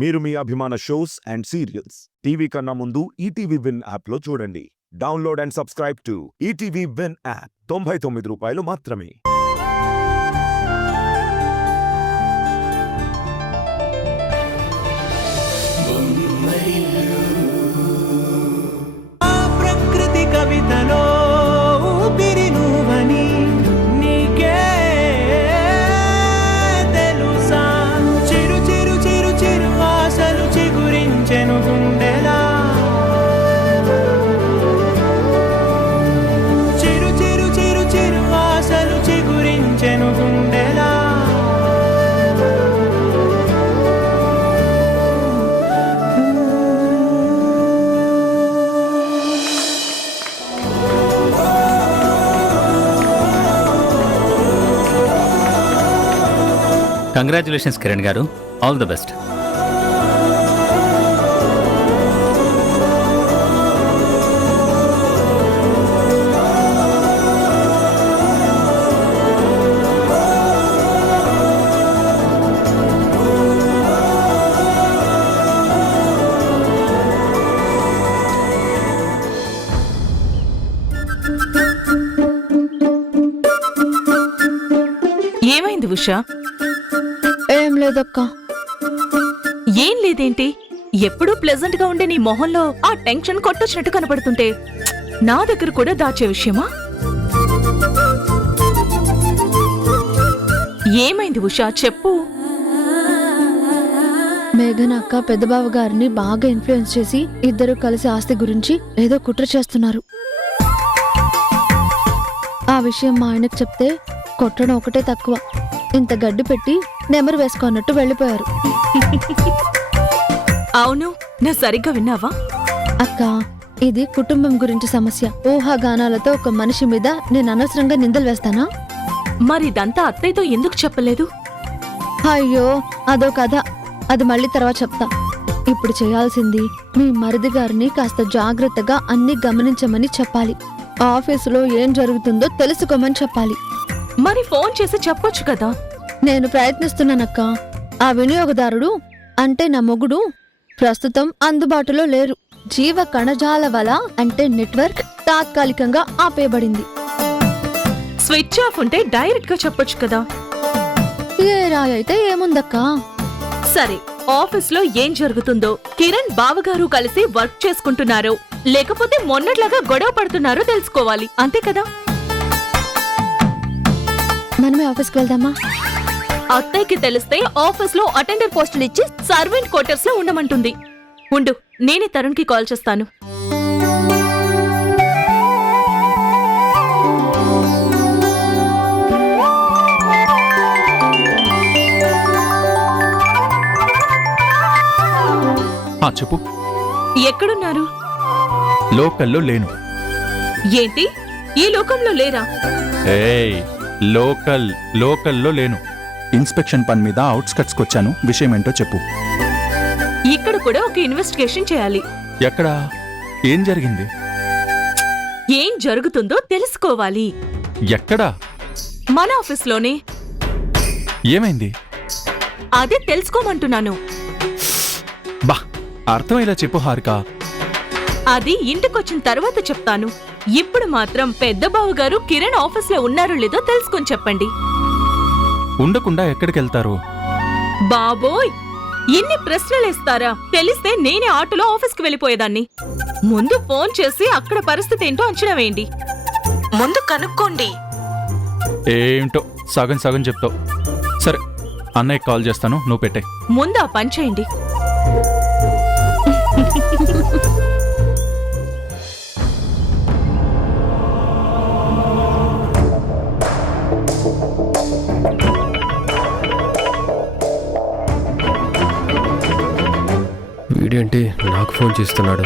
మీరు మీ అభిమాన shows and serials TV కన్నా ముందు ఈటీవీ విన్ యాప్లో చూడండి. Download and subscribe to ETV win app. 99 రూపాయలు మాత్రమే. ప్రకృతి కవితలో ఊపిరి నువ్వని నీకే తెలుసా? చిరు చిరు చిరు చిరు ఆశలు చిగురించెను గుండెలా. చిరు చిరు చిరు చిరు ఆశలు చిగురించెను గుండెలా. కంగ్రాచులేషన్స్ కిరణ్ గారు, ఆల్ ది బెస్ట్. ఏమైంది ఉషా? ఏం లేదక్కా. ఏం లేదేంటి? ఎప్పుడూ ప్లెజెంట్ గా ఉండే నీ మొహంలో ఆ టెన్షన్ కొట్టొచ్చినట్టు కనపడుతుంటే నా దగ్గర కూడా దాచే విషయమా? ఏమైంది ఉషా, చెప్పు. మేఘన అక్క పెద్దబావ గారిని బాగా ఇన్ఫ్లుయెన్స్ చేసి ఇద్దరు కలిసి ఆస్తి గురించి ఏదో కుట్ర చేస్తున్నారు. ఆ విషయం మా ఆయనకు చెప్తే కొట్టడం ఒకటే తక్కువ, ఇంత గడ్డి పెట్టి నెమరు వేసుకున్నట్టు వెళ్ళిపోయారు. అవును, నా సరిగ్గా విన్నావా? అక్క, ఇది కుటుంబం గురించి సమస్య. ఊహాగానాలతో ఒక మనిషి మీద నేను అనవసరంగా నిందలు వేస్తానా? మరి ఇదంతా అత్తయ్యతో ఎందుకు చెప్పలేదు? అయ్యో, అదో కథ, అది మళ్ళీ తర్వాత చెప్తా. ఇప్పుడు చేయాల్సింది మీ మరిది గారిని కాస్త జాగ్రత్తగా అన్ని గమనించమని చెప్పాలి. ఆఫీసులో ఏం జరుగుతుందో తెలుసుకోమని చెప్పాలి. మరి ఫోన్ చేసి చెప్పొచ్చు కదా. నేను ప్రయత్నిస్తున్నానక్క. ఆ వినియోగదారుడు అంటే నా మొగుడు ప్రస్తుతం అందుబాటులో లేరు. జీవ కణజాల వల అంటే నెట్వర్క్ తాత్కాలికంగా ఆపేయబడింది. స్విచ్ ఆఫ్ ఉంటే డైరెక్ట్ గా చెప్పొచ్చు కదా. ఏ రాయి అయితే ఏముందక్కా? సరే, ఆఫీస్ లో ఏం జరుగుతుందో, కిరణ్ బావగారు కలిసి వర్క్ చేసుకుంటున్నారో లేకపోతే మొన్నట్లాగా గొడవ పడుతున్నారో తెలుసుకోవాలి, అంతే కదా. మనమే ఆఫీస్కి వెళ్దామా? అత్తయ్యకి తెలిస్తే ఆఫీస్ లో అటెండర్ పోస్టులు ఇచ్చి సర్వెంట్ క్వార్టర్స్ లో ఉండమంటుంది. ఉండు, నేనే తరుణ్ కి కాల్ చేస్తాను. చెప్పు. ఎక్కడున్నారు? లోకల్లో లేను. ఏంటి, ఈ లోకంలో లేరా? ఏయ్, లోకల్లో లేను. ఇన్స్పెక్షన్ పని మీద అవుట్స్కట్స్కి వచ్చాను. విషయం ఏంటో చెప్పు. ఇక్కడ కూడా ఒక ఇన్వెస్టిగేషన్ చేయాలి. ఎక్కడా? ఏం జరిగింది? ఏం జరుగుతుందో తెలుసుకోవాలి. ఎక్కడా? మన ఆఫీస్లోనే. ఏమైంది? అదే తెలుసుకోమంటున్నాను. బా, అర్థమయ్యేలా చెప్పు హారిక. అది ఇంటికొచ్చిన తర్వాత చెప్తాను. ఇప్పుడు మాత్రం పెద్ద బావగారు కిరణ్ ఆఫీస్ లో ఉన్నారో లేదో తెలుసుకొని చెప్పండి. ఉండకుండా ఎక్కడికెళ్తారు? బాబోయ్, ఇన్ని ప్రశ్నలేస్తారా? తెలిస్తే నేనే ఆటోలో ఆఫీస్కి వెళ్ళిపోయేదాన్ని. ముందు ఫోన్ చేసి అక్కడ పరిస్థితి ఏంటో అంచనా వేయండి. ముందు కనుక్కోండి. ఏంటో సగం సగం చెప్తావు. సరే, అన్నయ్య కాల్ చేస్తాను, నువ్వు పెట్టే. ముందు ఆ పని చేయండి. వీడేంటి నాకు ఫోన్ చేస్తున్నాడు?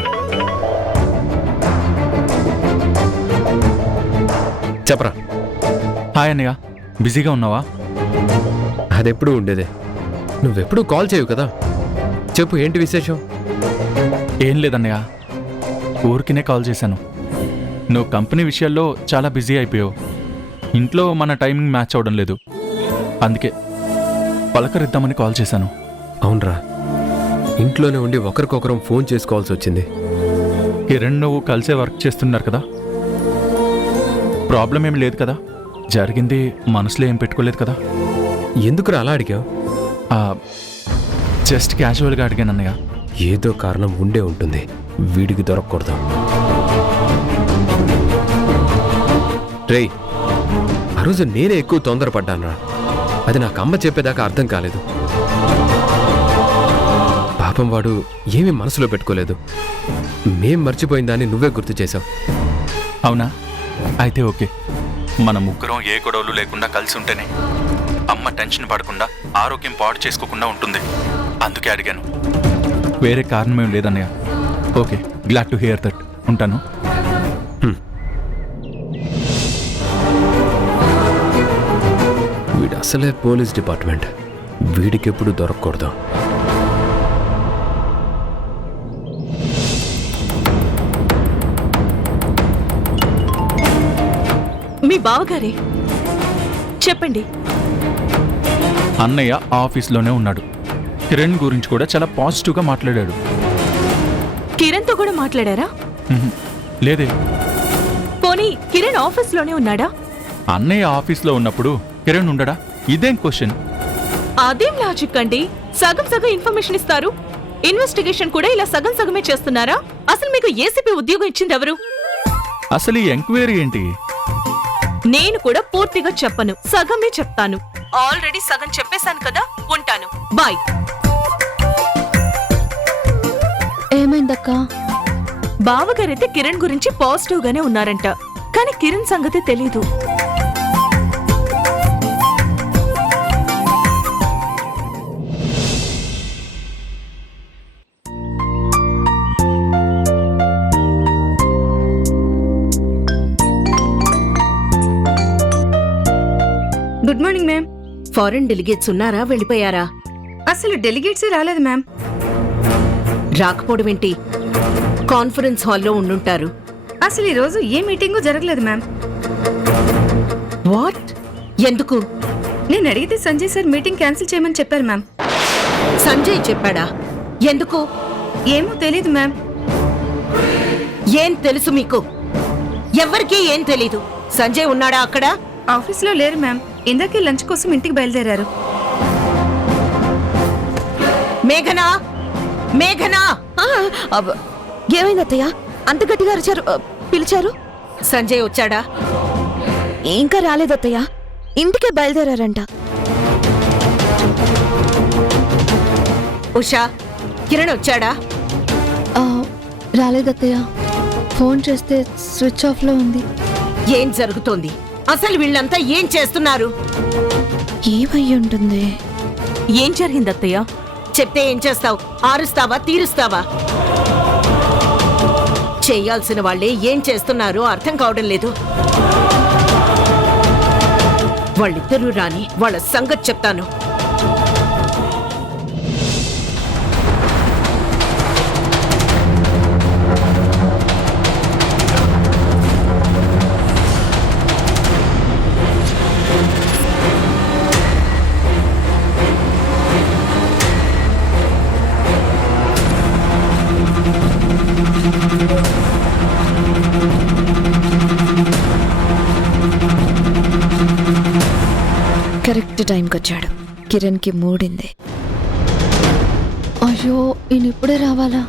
చెప్పరా. హాయ్ అన్నయ్య, బిజీగా ఉన్నావా? అదెప్పుడు ఉండేదే, నువ్వెప్పుడు కాల్ చేయవు కదా. చెప్పు, ఏంటి విశేషం? ఏం లేదన్నయ్య, ఊరికినే కాల్ చేశాను. నువ్వు కంపెనీ విషయాల్లో చాలా బిజీ అయిపోయావు. ఇంట్లో మన టైమింగ్ మ్యాచ్ అవడం లేదు. అందుకే పలకరిద్దామని కాల్ చేశాను. అవునరా, ఇంట్లోనే ఉండి ఒకరికొకరం ఫోన్ చేసుకోవాల్సి వచ్చింది. కిరణ్ నువ్వు కలిసే వర్క్ చేస్తున్నారు కదా, ప్రాబ్లం ఏమి లేదు కదా? జరిగింది మనసులో ఏం పెట్టుకోలేదు కదా? ఎందుకురా అలా అడిగావు? జస్ట్ క్యాజువల్గా అడిగాను అన్నయ్య. ఏదో కారణం ఉండే ఉంటుంది, వీడికి దొరకకూడదు. రేయ్, ఆ రోజు నేనే ఎక్కువ తొందరపడ్డానురా. అది నాకు అమ్మ చెప్పేదాకా అర్థం కాలేదు. పాపం వాడు ఏమీ మనసులో పెట్టుకోలేదు. మేం మర్చిపోయిన దాన్ని నువ్వే గుర్తు చేశావు. అవునా? అయితే ఓకే. మన ముగ్గురం ఏ గొడవలు లేకుండా కలిసి ఉంటేనే అమ్మ టెన్షన్ పడకుండా ఆరోగ్యం పాడు చేసుకోకుండా ఉంటుంది. అందుకే అడిగాను, వేరే కారణమేం లేదన్నయ్య. Okay, glad to hear that. ఉంటాను. వీడు అసలే పోలీస్ డిపార్ట్మెంట్, వీడికెప్పుడు దొరకకూడదు. మీ బావగారే చెప్పండి. అన్నయ్య ఆఫీస్లోనే ఉన్నాడు. కిరణ్ గురించి కూడా చాలా పాజిటివ్గా మాట్లాడాడు. కిరణ్తో కూడా మాట్లాడారా? లేదే. పోనీ కిరణ్ ఆఫీస్లోనే ఉన్నాడా? అన్నయ్య ఆఫీస్లో ఉన్నప్పుడు కిరణ్ ఉండడా? ఇదేం క్వశ్చన్? అదేం లాజిక్ అండి? సగం సగం ఇన్ఫర్మేషన్ ఇస్తారు. ఇన్వెస్టిగేషన్ కూడా ఇలా సగం సగమే చేస్తున్నారా? అసలు మీకు ఏసీపీ ఉద్యోగం ఇచ్చింది ఎవరు? అసలు ఈ ఎంక్వైరీ ఏంటి? నేను కూడా పూర్తిగా చెప్పను, సగమే చెప్తాను. ఆల్రెడీ సగం చెప్పేశాను కదా. ఉంటాను, బాయ్. ఏమైందక్కా? బావగారైతే కిరణ్ గురించి పాజిటివ్ గానే ఉన్నారంట, కానీ కిరణ్ సంగతి తెలీదు. Good morning ma'am. Foreign delegates ఉన్నారా, వెళ్ళిపోయారా? అసలు డెలిగేట్సే రాలేదు మ్యామ్. రాకపోవడం ఏంటి? కాన్ఫరెన్స్ హాల్లో ఉండుంటారు. అసలు ఈ రోజు ఏ మీటింగు జరగలేదు మ్యామ్. వాట్? ఎందుకు? నేను అడిగితే సంజయ్ సార్ మీటింగ్ క్యాన్సిల్ చేయమని చెప్పారు మ్యామ్. సంజయ్ చెప్పాడా? ఎందుకు? ఏమో తెలీదు మ్యామ్. ఏం తెలుసు మీకు? ఎవ్వరికీ ఏం తెలీదు. సంజయ్ ఉన్నాడా అక్కడ? ఆఫీస్లో లేరు మ్యామ్. ఇందాకే లంచ్ కోసం ఇంటికి బయలుదేరారు. మేఘనా, మేఘనా! ఏమైంది అత్తయ్య? అంత గట్టిగా అరిచారు, పిలిచారు? సంజయ్ వచ్చాడా? ఇంకా రాలేదు అత్తయ్య, ఇంటికే బయలుదేరారంట. ఉషా, కిరణ్ వచ్చాడా? రాలేదత్తయ్య, ఫోన్ చేస్తే స్విచ్ ఆఫ్ లో ఉంది. ఏం జరుగుతోంది? అసలు వీళ్ళంతా ఏం చేస్తున్నారు? ఏమయ్యి ఉంటుంది? ఏం జరిగింది అత్తయ్య? చెప్తే ఏం చేస్తావు? ఆరుస్తావా, తీరుస్తావా? చేయాల్సిన వాళ్ళే ఏం చేస్తున్నారో అర్థం కావడం లేదు. వాళ్ళిద్దరూ రాని వాళ్ళ సంగతి చెప్తాను. కరెక్ట్ టైంకి వచ్చాడు. కిరణ్కి మూడింది. అయ్యో, ఈయన ఇప్పుడే రావాలా?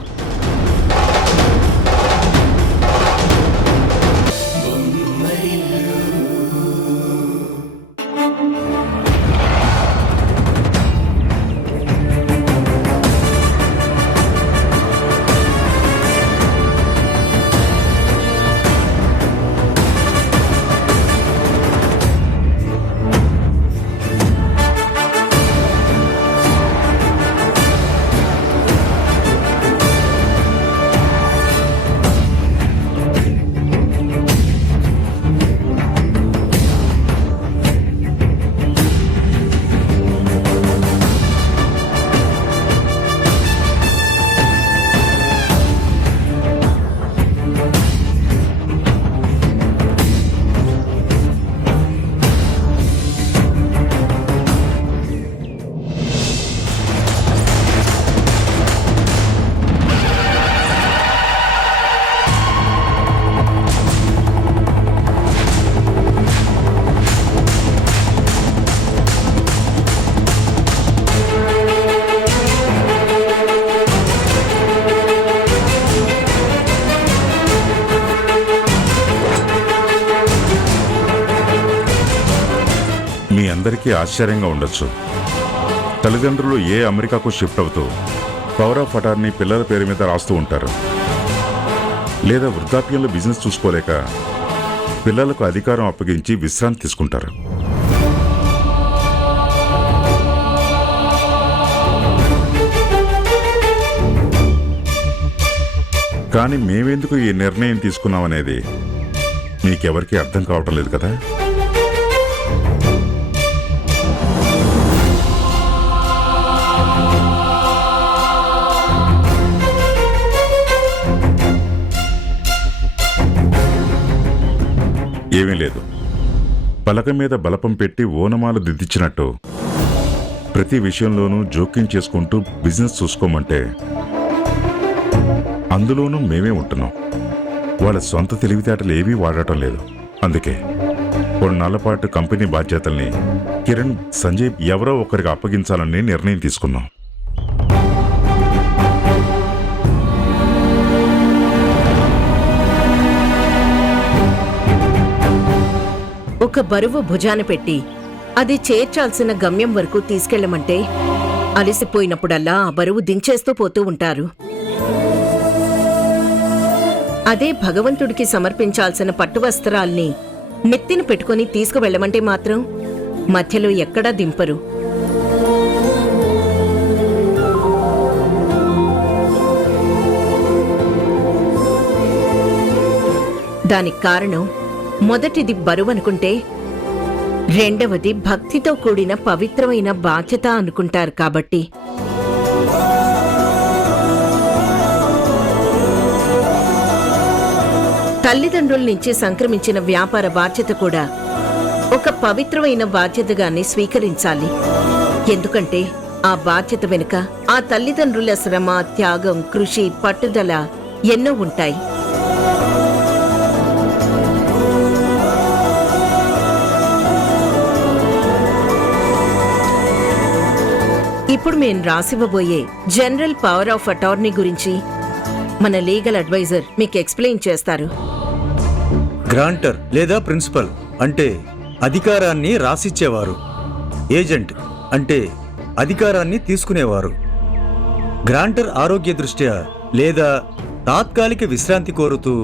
అందరికీ ఆశ్చర్యంగా ఉండొచ్చు. తల్లిదండ్రులు అమెరికాకు షిఫ్ట్ అవుతూ పవర్ ఆఫ్ అటార్నీ పిల్లల పేరు మీద రాస్తూ ఉంటారు. లేదా వృద్ధాప్యంలో బిజినెస్ చూసుకోలేక పిల్లలకు అధికారం అప్పగించి విశ్రాంతి తీసుకుంటారు. కానీ మేమెందుకు ఈ నిర్ణయం తీసుకున్నామనేది మీకెవరికీ అర్థం కావటం లేదు కదా. ఏమీ లేదు. పలక మీద బలపం పెట్టి ఓనమాలు దిద్దిచ్చినట్టు ప్రతి విషయంలోనూ జోక్యం చేసుకుంటూ బిజినెస్ చూసుకోమంటే అందులోనూ మేమే ఉంటున్నాం. వాళ్ళ సొంత తెలివితేటలు ఏవీ వాడటం లేదు. అందుకే కొన్నాళ్ల పాటు కంపెనీ బాధ్యతల్ని కిరణ్, సంజయ్ ఎవరో ఒకరికి అప్పగించాలని నిర్ణయం తీసుకున్నాం. ఒక బరువు భుజాన పెట్టి అది చేర్చాల్సిన గమ్యం వరకు తీసుకెళ్లమంటే అలసిపోయినప్పుడల్లా ఆ బరువు దించేస్తూ పోతూ ఉంటారు. అదే భగవంతుడికి సమర్పించాల్సిన పట్టు వస్త్రాల్ని నెత్తిన పెట్టుకుని తీసుకువెళ్లమంటే మాత్రం మధ్యలో ఎక్కడా దింపరు. దానికి కారణం మొదటిది బరువనుకుంటే రెండవది భక్తితో కూడిన పవిత్రమైన బాధ్యత అనుకుంటారు కాబట్టి. తల్లిదండ్రుల నుంచి సంక్రమించిన వ్యాపార బాధ్యత కూడా ఒక పవిత్రమైన బాధ్యతగానే స్వీకరించాలి. ఎందుకంటే ఆ బాధ్యత వెనుక ఆ తల్లిదండ్రుల శ్రమ, త్యాగం, కృషి, పట్టుదల ఎన్నో ఉంటాయి. ఇప్పుడు మేము రాసివ్వబోయే జనరల్ పవర్ ఆఫ్ అటార్నీ గురించి మన లీగల్ అడ్వైజర్ మీకు ఎక్స్ప్లెయిన్ చేస్తారు. గ్రాంటర్ లేదా ప్రిన్సిపల్ అంటే అధికారాన్ని రాసిచ్చేవారు. ఏజెంట్ అంటే అధికారాన్ని తీసుకునేవారు. గ్రాంటర్ ఆరోగ్య దృష్ట్యా లేదా తాత్కాలిక విశ్రాంతి కోరుతూ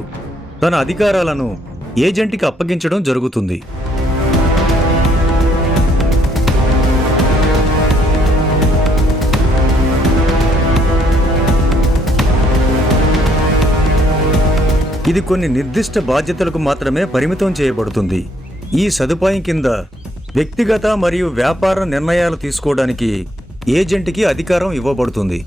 తన అధికారాలను ఏజెంట్కి అప్పగించడం జరుగుతుంది. ఇది కొన్ని నిర్దిష్ట బాధ్యతలకు మాత్రమే పరిమితం చేయబడుతుంది. ఈ సదుపాయం కింద వ్యక్తిగత మరియు వ్యాపార నిర్ణయాలు తీసుకోవడానికి ఏజెంట్కి అధికారం ఇవ్వబడుతుంది.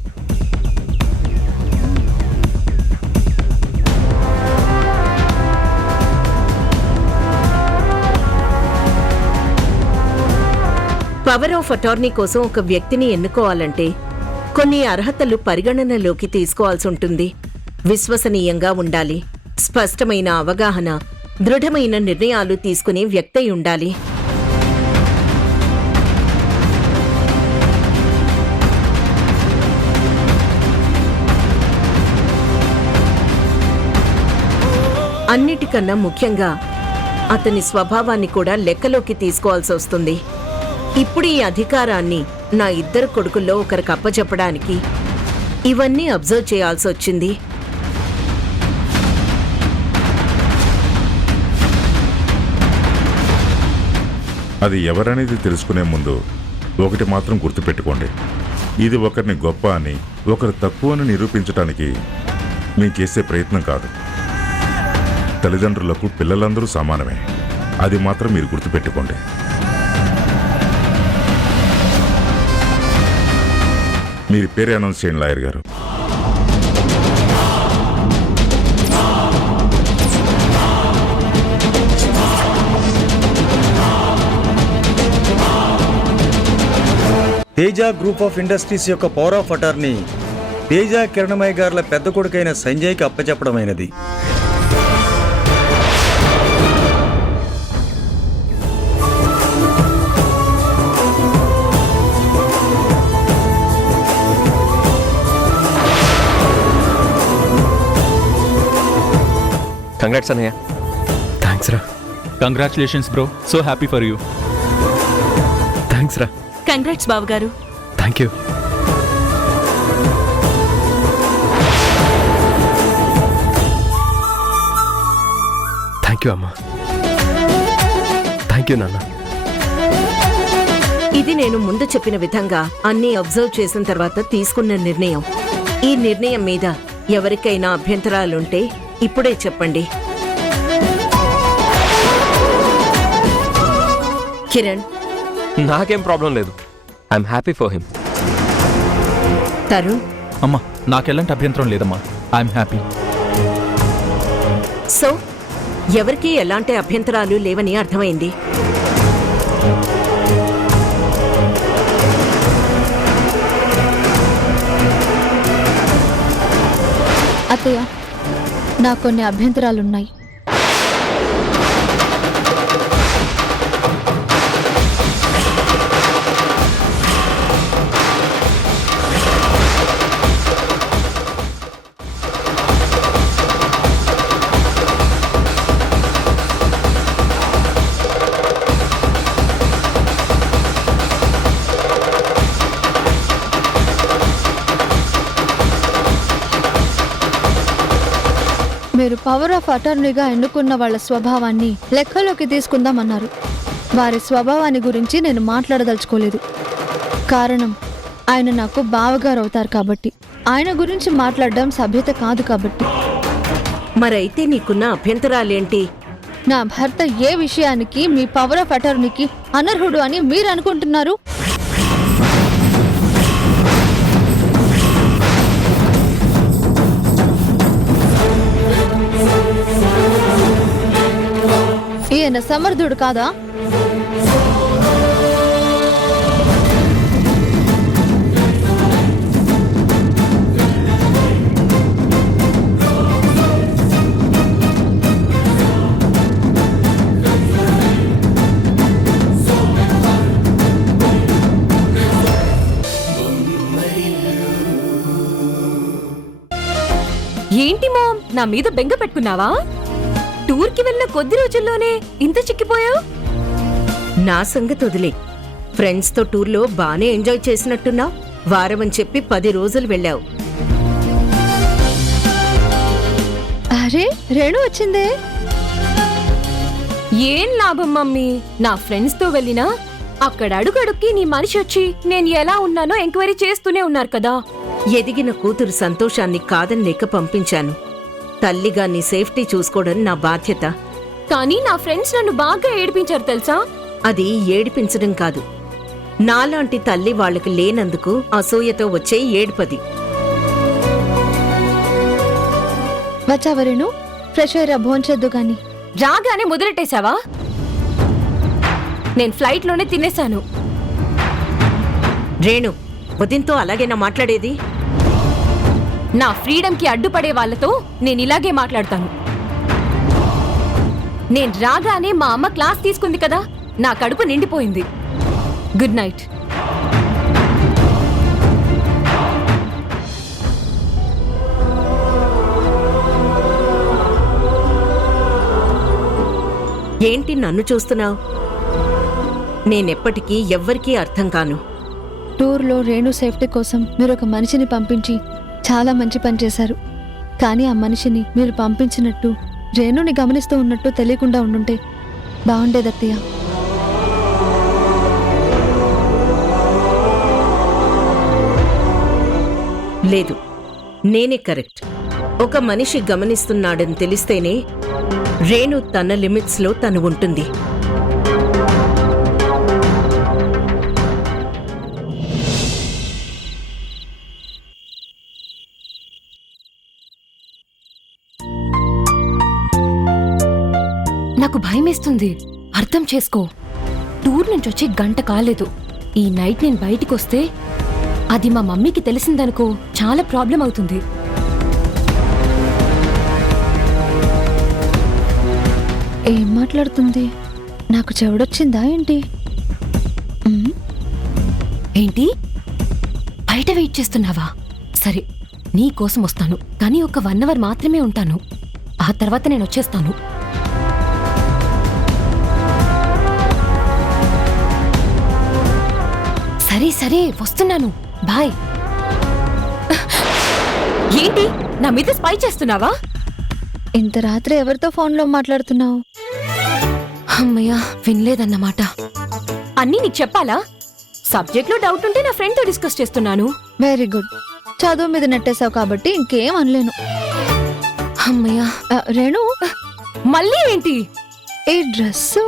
పవర్ ఆఫ్ అటార్నీ కోసం ఒక వ్యక్తిని ఎన్నుకోవాలంటే కొన్ని అర్హతలు పరిగణనలోకి తీసుకోవాల్సి ఉంటుంది. విశ్వసనీయంగా ఉండాలి, స్పష్టమైన అవగాహన, దృఢమైన నిర్ణయాలు తీసుకునే వ్యక్తి ఉండాలి. అన్నిటికన్నా ముఖ్యంగా అతని స్వభావాన్ని కూడా లెక్కలోకి తీసుకోవాల్సి వస్తుంది. ఇప్పుడు ఈ అధికారాన్ని నా ఇద్దరు కొడుకుల్లో ఒకరికి అప్పచెప్పడానికి ఇవన్నీ అబ్జర్వ్ చేయాల్సి వచ్చింది. అది ఎవరనేది తెలుసుకునే ముందు ఒకటి మాత్రం గుర్తుపెట్టుకోండి. ఇది ఒకరిని గొప్ప అని, ఒకరు తక్కువ అని నిరూపించడానికి మేము చేసే ప్రయత్నం కాదు. తల్లిదండ్రులకు పిల్లలందరూ సమానమే. అది మాత్రం మీరు గుర్తుపెట్టుకోండి. మీరు పేరు అనౌన్స్ చేయండి లాయర్ గారు. తేజ గ్రూప్ ఆఫ్ ఇండస్ట్రీస్ యొక్క పవర్ ఆఫ్ అటార్నీ తేజ, కిరణమయ్య గారుల పెద్ద కొడుకైన సంజయ్కి అప్పచెప్పడమైనది. కంగ్రాట్స్ అన్నయ్య. థ్యాంక్స్ రా. Congratulations bro, so happy for you. Thanks రా. కంగ్రాట్స్ బావగారు. Thank you. థ్యాంక్ యూ అమ్మా. థ్యాంక్ యూ నాన్న. ఇది నేను ముందు చెప్పిన విధంగా అన్నీ అబ్జర్వ్ చేసిన తర్వాత తీసుకున్న నిర్ణయం. ఈ నిర్ణయం మీద ఎవరికైనా అభ్యంతరాలుంటే ఇప్పుడే చెప్పండి. కిరణ్, నాకేం ప్రాబ్లం లేదు. I'm happy for him. Tarun, అమ్మా నాకెలాంటి అభ్యంతరం లేదమ్మా. I'm happy. సో ఎవరికీ ఎలాంటి అభ్యంతరాలు లేవని అర్థమైంది. అత్తయ్య, నాకు కొన్ని అభ్యంతరాలున్నాయి. మీరు పవర్ ఆఫ్ అటార్నీగా ఎన్నుకున్న వాళ్ళ స్వభావాన్ని లెక్కలోకి తీసుకుందామన్నారు. వారి స్వభావాన్ని గురించి నేను మాట్లాడదలుచుకోలేదు. కారణం, ఆయన నాకు బావగారు అవుతారు కాబట్టి. ఆయన గురించి మాట్లాడడం సభ్యత కాదు కాబట్టి. మరైతే నీకున్న అభ్యంతరాలేంటి? నా భర్త ఏ విషయానికి మీ పవర్ ఆఫ్ అటార్నీకి అనర్హుడు అని మీరు అనుకుంటున్నారు? ఈయన సమర్థుడు కాదా? ఏంటి మామ్, నా మీద బెంగ పెట్టుకున్నావా? టూర్కి వెళ్ళిన కొద్ది రోజుల్లోనే ఇంత చిక్కిపోయావు. నా సంగతి వదిలే. ఫ్రెండ్స్తో టూర్లో బానే ఎంజాయ్ చేసినట్టున్నావు. వారం అని చెప్పి 10 రోజులు వెళ్ళావు. అరే, రేణు వచ్చిందే. ఏం లాభం మమ్మీ, నా ఫ్రెండ్స్ తో వెళ్ళినా అక్కడ అడుగడుక్కి నీ మనిషి వచ్చి నేను ఎలా ఉన్నానో ఎంక్వైరీ చేస్తూనే ఉన్నారు కదా. ఎదిగిన కూతురు సంతోషాన్ని కాదని లేక పంపించాను. తల్లిగా నీ సేఫ్టీ చూసుకోవడం నా బాధ్యత. కానీ నా ఫ్రెండ్స్ నన్ను బాగా ఏడిపించారు తెలుసా. అది ఏడిపించడం కాదు, నాలాంటి తల్లి వాళ్ళకి లేనందుకు అసూయతో వచ్చే ఏడుపది. వచ్చావా రేణు? ఫ్రెష్ అయ్యరా, భోంచేద్దు గాని. రాగానే మొదలెట్టేశావా? నేను ఫ్లైట్ లోనే తినేశాను. రేణు, వదిన్తో అలాగేనా మాట్లాడేది? నా ఫ్రీడమ్ కి అడ్డుపడే వాళ్ళతో నేను ఇలాగే మాట్లాడతాను. నేను రాగానే మా అమ్మ క్లాస్ తీసుకుంది కదా, నా కడుపు నిండిపోయింది. Good night. ఏంటి నన్ను చూస్తున్నావు? నేనెప్పటికీ ఎవ్వరికీ అర్థం కాను. టూర్లో రేణు సేఫ్టీ కోసం మీరు ఒక మనిషిని పంపించి చాలా మంచి పని చేశారు. కానీ ఆ మనిషిని మీరు పంపించినట్టు, రేణుని గమనిస్తూ ఉన్నట్టు తెలియకుండా ఉండుంటే బాగుండేది అత్తయ్య. లేదు, నేనే కరెక్ట్. ఒక మనిషి గమనిస్తున్నాడని తెలిస్తేనే రేణు తన లిమిట్స్లో తను ఉంటుంది. నాకు భయమేస్తుంది, అర్థం చేసుకో. టూర్ నుంచి వచ్చి గంట కాలేదు. ఈ నైట్ నేను బయటికి వస్తే అది మా మమ్మీకి తెలిసిందనుకో చాలా ప్రాబ్లం అవుతుంది. ఏం మాట్లాడుతుంది? నాకు చెవుడొచ్చిందా ఏంటి? ఏంటి, బయట వెయిట్ చేస్తున్నావా? సరే, నీ కోసం వస్తాను, కానీ ఒక 1 అవర్ మాత్రమే ఉంటాను. ఆ తర్వాత నేను వచ్చేస్తాను. సరే సరే వస్తున్నాను బాయ్. ఏంటి నా మీద స్పై చేస్తున్నావా? ఇంత రాత్రి ఎవరితో ఫోన్లో మాట్లాడుతున్నావు? అమ్మయ్యా వినలేదన్నమాట. అన్నీ నీకు చెప్పాలా? సబ్జెక్ట్ లో డౌట్ ఉంటే నా ఫ్రెండ్ తో డిస్కస్ చేస్తున్నాను. Very good. చదువు మీద నెట్టేశావు కాబట్టి ఇంకేం అనలేను. అమ్మయ్యా. రేణు, మళ్ళీ ఏంటి? ఈ డ్రెస్సు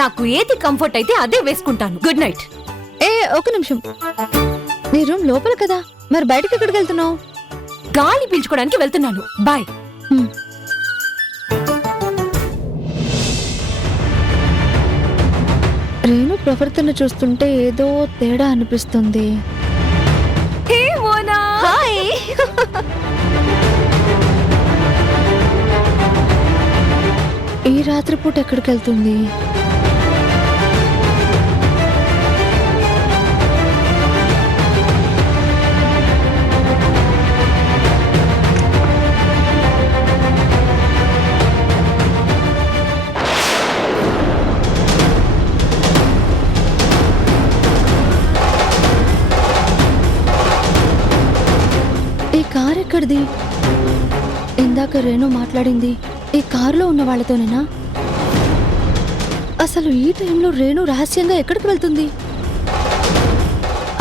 నాకు ఏది కంఫర్ట్ అయితే అదే వేసుకుంటాను. Good night. ఒక నిమిషం. నీ రూమ్ లోపల కదా, మరి బయటకి ఎక్కడికి వెళ్తున్నావు? గాలి పీల్చుకోవడానికి వెళ్తున్నాను. బాయ్. రేణు ప్రవర్తన చూస్తుంటే ఏదో తేడా అనిపిస్తుంది. ఈ రాత్రిపూట ఎక్కడికి వెళ్తుంది? ఈ కార్ ఎక్కడిది? ఇందాక రేణు మాట్లాడింది ఈ కారులో ఉన్న వాళ్ళతోనేనా? అసలు ఈ టైంలో రేణు రహస్యంగా ఎక్కడికి వెళ్తుంది?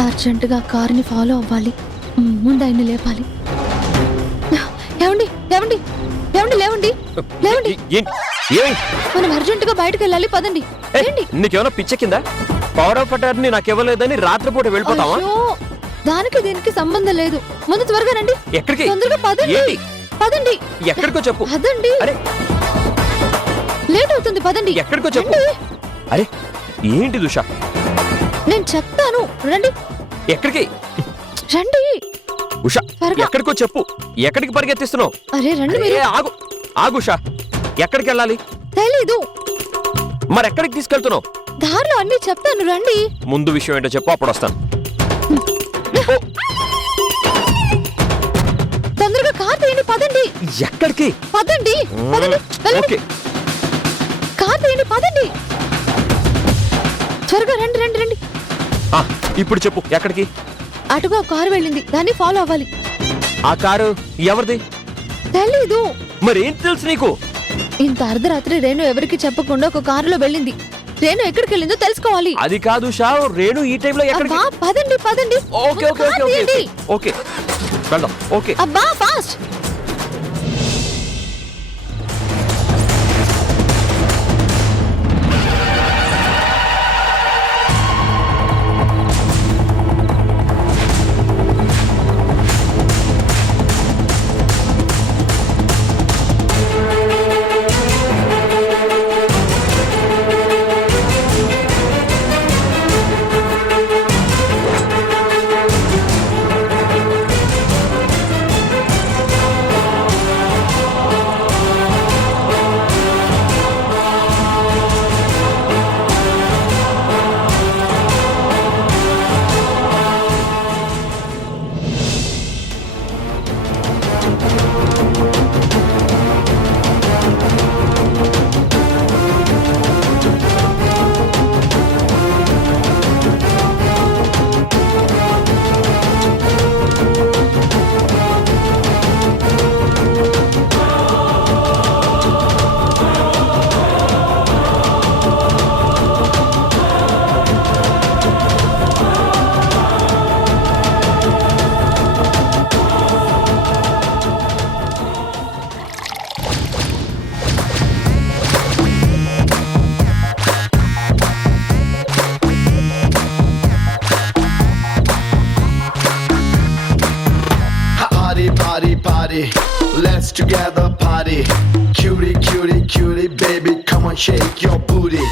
అర్జెంటుగా కారుని ఫాలో అవ్వాలి. ముందు ఆయన్ని లేపాలి. ఏమండి ఏమండి ఏమండి లేవండి లేవండి. మనం అర్జెంటుగా బయటకు వెళ్ళాలి. పదండి. నీకేమైనా పిచ్చెక్కిందా? పవర్ ఆఫ్ అటార్నీ నాకు ఇవ్వలేదని రాత్రిపూట వెళ్ళిపోతావా? దానికి దీనికి సంబంధం లేదు. ముందు త్వరగా రండి. ఎక్కడికి? తొందరగా పదండి. పదండి. ఎక్కడికో చెప్పు. పదండి. లేట్ అవుతుంది. పదండి. ఎక్కడికో చెప్పు. అరే ఏంటి దుషా? నేను చెప్తాను. రండి. ఎక్కడికి? రండి. ఉషా ఎక్కడికో చెప్పు. ఎక్కడికి పరిగెత్తిస్తున్నావు? అరే రండి. ఆగు ఆగు ఉషా. ఎక్కడికి వెళ్ళాలి? తెలీదు. మరెక్కడికి తీసుకెళ్తున్నావు? దారిలో అన్ని చెప్తాను. రండి. ముందు విషయం ఏంటో చెప్పు, అప్పుడు వస్తాను. తొందరగా కార్ తీయండి. పదండి. ఎక్కడికి? పదండి. ఓకే. కార్ తీయండి. పదండి. త్వరగా రండి రండి రండి. ఇప్పుడు చెప్పు ఎక్కడికి? అటుగా కారు వెళ్ళింది. దాన్ని ఫాలో అవ్వాలి. ఆ కారు ఎవరిది? తెలీదు. మరేం తెలుసు నీకు? ఇంత అర్ధరాత్రి రేణు ఎవరికి చెప్పకుండా ఒక కారులో వెళ్ళింది. రేణు ఎక్కడికి వెళ్ళిందో తెలుసుకోవాలి. అది కాదు షా. రేణు ఈ టైంలో ఎక్కడికి? పదండి పదండి. Okay okay okay okay okay వెళ్దాం. ఓకే అబ్బా fast. party. Let's together party. Cutie, cutie, cutie, baby, come on, shake your booty.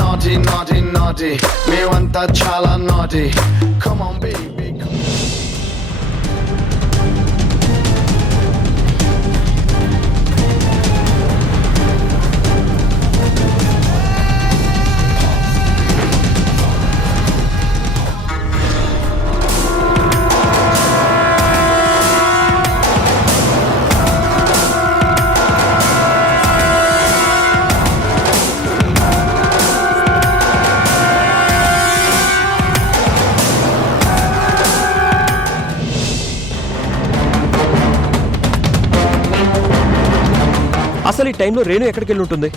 Naughty, naughty, naughty. Mevanta chala naughty. Come on, baby. Come on. అసలు ఈ టైంలో రేణు ఎక్కడికి వెళ్ళి ఉంటుంది?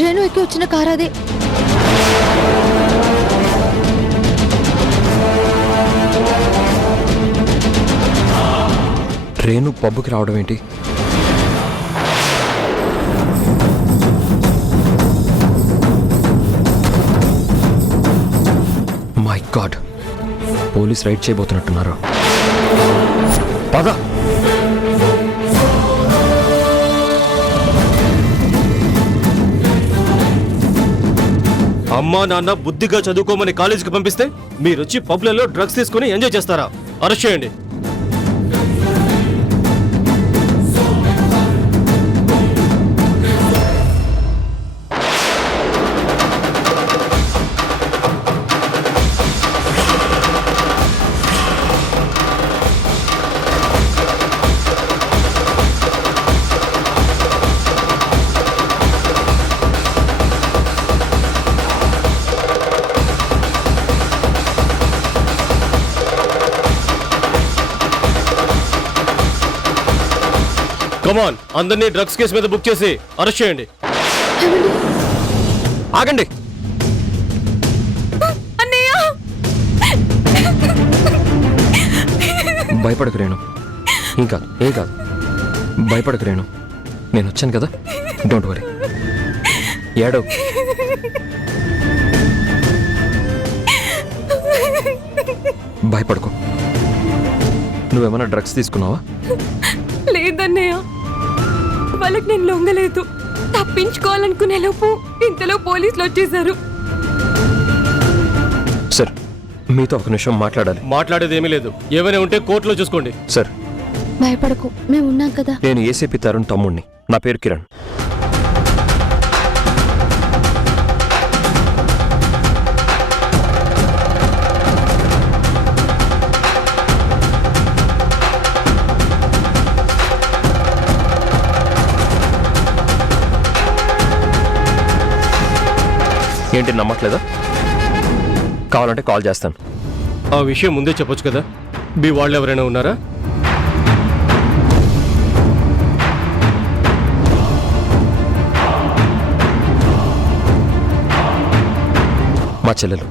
రేణు ఎక్కి వచ్చిన కారు అదే. రేణు పబ్బుకి రావడం ఏంటి? మై గాడ్, పోలీస్ రైడ్ చేయబోతున్నట్టున్నారు. పద. అమ్మా నాన్న బుద్ధిగా చదువుకోమని కాలేజీకి పంపిస్తే మీరొచ్చి పబ్లలో డ్రగ్స్ తీసుకుని ఎంజాయ్ చేస్తారా? అరెస్ట్ చేయండి. కమాన్, అందరినీ డ్రగ్స్ కేసు మీద బుక్ చేసి అరెస్ట్ చేయండి. ఆగండి. భయపడకు రేణు, ఇంకా ఏం కాదు. భయపడకు రేణు, నేను వచ్చాను కదా, డోంట్ వరీ. ఏడో. భయపడకు. నువ్వేమన్నా డ్రగ్స్ తీసుకున్నావా? లేదన్నయ్య, వాళ్ళకి నేను లొంగలేదు. తప్పించుకోవాలనుకునే లోపు ఇంతలో పోలీసులు వచ్చేసారు. సార్, మీతో ఒక నిమిషం మాట్లాడాలి. మాట్లాడేది ఏమీ లేదు, ఏమైనా ఉంటే కోర్టులో చూసుకోండి. సార్, భయపడకు, మేము ఉన్నాం కదా. నేను ఏసీపీ తరుణ్ తమ్ముడిని. నా పేరు కిరణ్. ఏంటి నమ్మట్లేదా? కావాలంటే కాల్ చేస్తాను. ఆ విషయం ముందే చెప్పొచ్చు కదా. మీ వాళ్ళు ఎవరైనా ఉన్నారా? మా చెల్లెలు.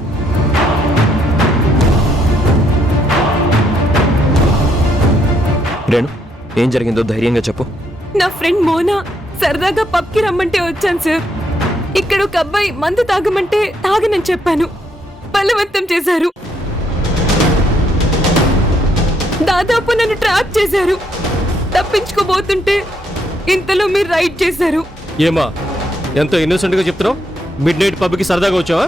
రేణు, ఏం జరిగిందో ధైర్యంగా చెప్పు. నా ఫ్రెండ్ మోనా సరదాగా పబ్కి రమ్మంటే వచ్చాను సార్. ఇక్కడ ఒక అబ్బాయి మందు తాగమంటే తాగనని చెప్పాను. బలవంతం చేశారు. దాదాపు నన్ను ట్రాప్ చేశారు. తప్పించుకోబోతుంటే ఇంతలో మీరు రైడ్ చేశారు. ఏమా, ఎంతో ఇన్నోసెంట్ గా చెప్తున్నావు? మిడ్ నైట్ పబ్కి సరదాగా వచ్చావా,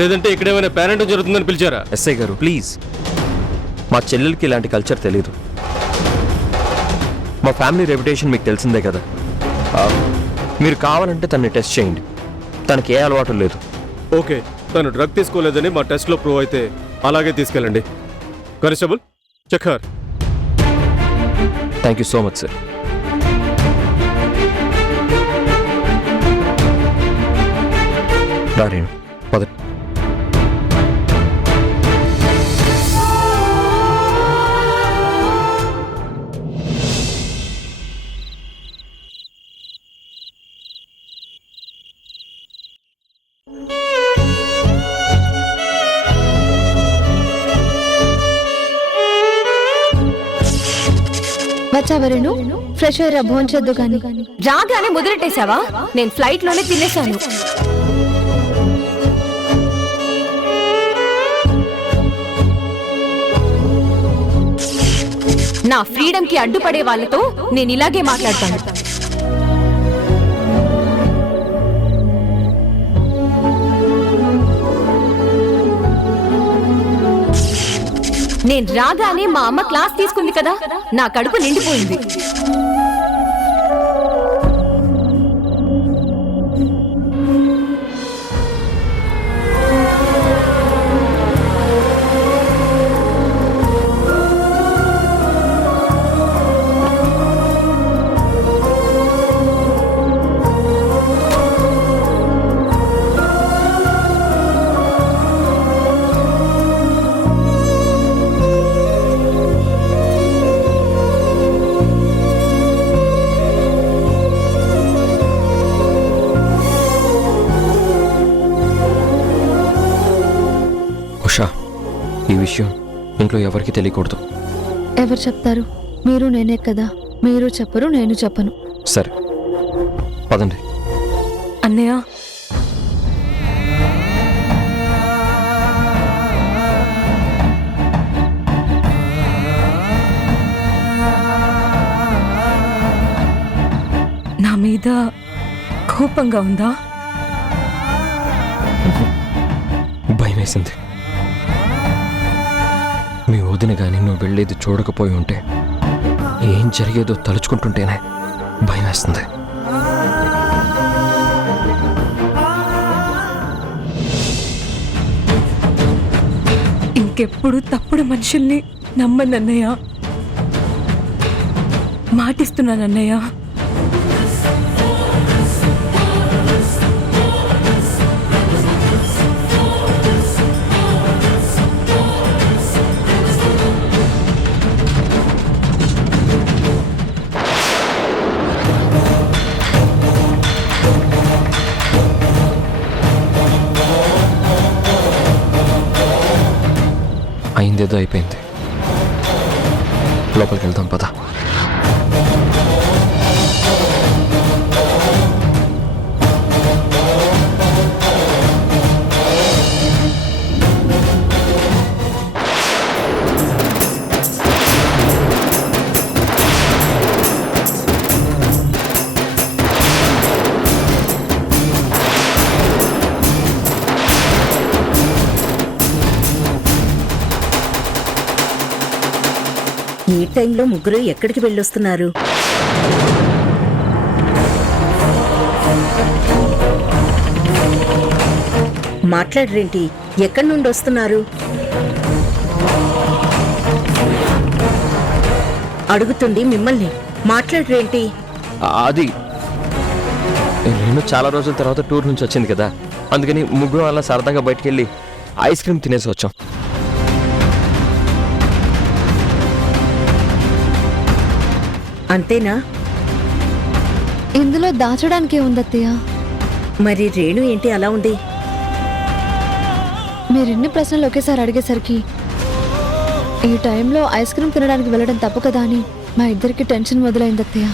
లేదంటే ఇక్కడ ఏమైనా పేరెంట్ జరుగుతుందని పిలిచారా? ఎస్ఐ గారు ప్లీజ్, మా చెల్లెలకి ఇలాంటి కల్చర్ తెలీదు. మా ఫ్యామిలీ రెప్యుటేషన్ మీకు తెలిసిందే కదా. మీరు కావాలంటే తనని టెస్ట్ చేయండి. తనకి ఏ అలవాటు లేదు. ఓకే, తను డ్రగ్ తీసుకోలేదని మా టెస్ట్లో ప్రూవ్ అయితే అలాగే తీసుకెళ్ళండి. కానిస్టేబుల్ చక్కర్. Thank you so much sir. రారేను పద. వచ్చావరేను ఫ్రెష్ అయ్యరా భోంచొద్దు గాని. రాగానే మొదలెట్టేశావా? నేను ఫ్లైట్ లోనే తినేశాను. నా ఫ్రీడమ్ కి అడ్డుపడే వాళ్ళతో నేను ఇలాగే మాట్లాడతాను. నేను రాగానే మా అమ్మ క్లాస్ తీసుకుంది కదా, నా కడుపు నిండిపోయింది. ఉషా, ఈ విషయం ఇంట్లో ఎవరికి తెలియకూడదు. ఎవరు చెప్తారు? మీరు నేనే కదా. మీరు చెప్పరు, నేను చెప్పను. సరే పదండి. అన్నయ్య, నా మీద కోపంగా ఉందా? భయం వేసింది. మీ వదిన గాని నువ్వు వెళ్ళేది చూడకపోయి ఉంటే ఏం జరిగేదో తలుచుకుంటుంటేనే భయం వేస్తుంది. ఇంకెప్పుడు తప్పుడు మనుషుల్ని నమ్మనన్నయ్య. మాటిస్తున్నానన్నయ్య. అయిందేదో అయిపోయింది. లోపలికి వెళ్దాం పద. ఈ టైంలో ముగ్గురు ఎక్కడికి వెళ్ళొస్తున్నారు? మాట్లాడరేంటి? ఎక్కడి నుండి వస్తున్నారు? అడుగుతుంది మిమ్మల్ని. మాట్లాడరేంటి? అది నేను చాలా రోజుల తర్వాత టూర్ నుంచి వచ్చింది కదా, అందుకని ముగ్గురు అలా సరదాగా బయటికి వెళ్ళి ఐస్ క్రీమ్ తినేసి వచ్చాం. అంతేనా? ఇందులో దాచడానికి ఏముందత్తయ్య? మరి రేణు ఏంటి అలా ఉంది? మీరెన్ని ప్రశ్నలు ఒకేసారి అడిగేసరికి ఈ టైంలో ఐస్ క్రీమ్ తినడానికి వెళ్ళడం తప్పు కదా అని మా ఇద్దరికి టెన్షన్ మొదలైంది అత్తయ్య.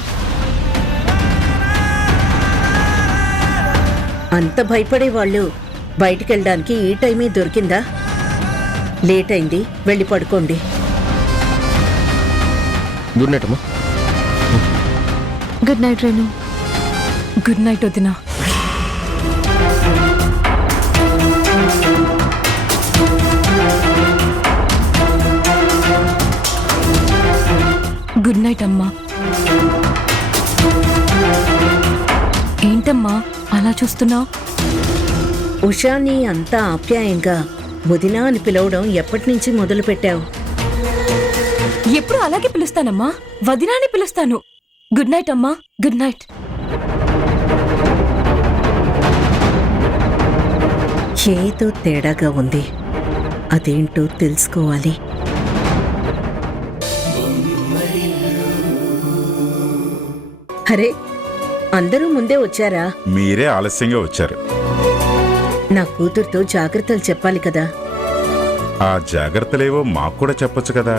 అంత భయపడే వాళ్ళు బయటికెళ్ళడానికి ఈ టైమే దొరికిందా? లేట్ అయింది, వెళ్ళి పడుకోండి. గుడ్ నైట్ అమ్మా. Good night Renu. Good night వదినా. గుడ్ నైట్ అమ్మా. ఏంటమ్మా అలా చూస్తున్నావు? ఉషాని అంత ఆప్యాయంగా వదినా అని పిలవడం ఎప్పటి నుంచి మొదలు పెట్టావు? ఎప్పుడు అలాగే పిలుస్తానమ్మా, వదినా అని పిలుస్తాను. గుడ్ నైట్ అమ్మా. Good night. ఏదో తేడాగా ఉంది, అదేంటో తెలుసుకోవాలి. అరే, అందరూ ముందే వచ్చారా? మీరే ఆలస్యంగా వచ్చారు. నా కూతురుతో జాగ్రత్తలు చెప్పాలి కదా. ఆ జాగ్రత్తలేవో మాకు కూడా చెప్పొచ్చు కదా.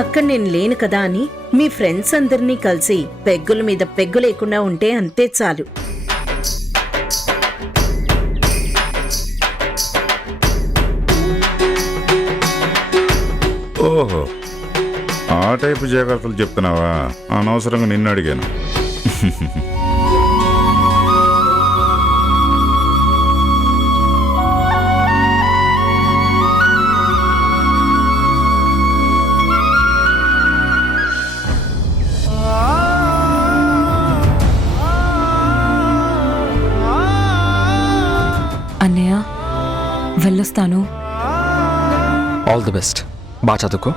అక్కడ నేను లేను కదా అని మీ ఫ్రెండ్స్ అందరినీ కలిసి పెగ్గుల మీద పెగ్గు లేకుండా ఉంటే అంతే చాలు. ఓహో, ఆ టైపు జాగ్రత్తలు చెప్తున్నావా? అనవసరంగా నిన్ను అడిగాను. అన్నయ్య వెళ్ళొస్తాను. All the best. బాగా చదువుకో.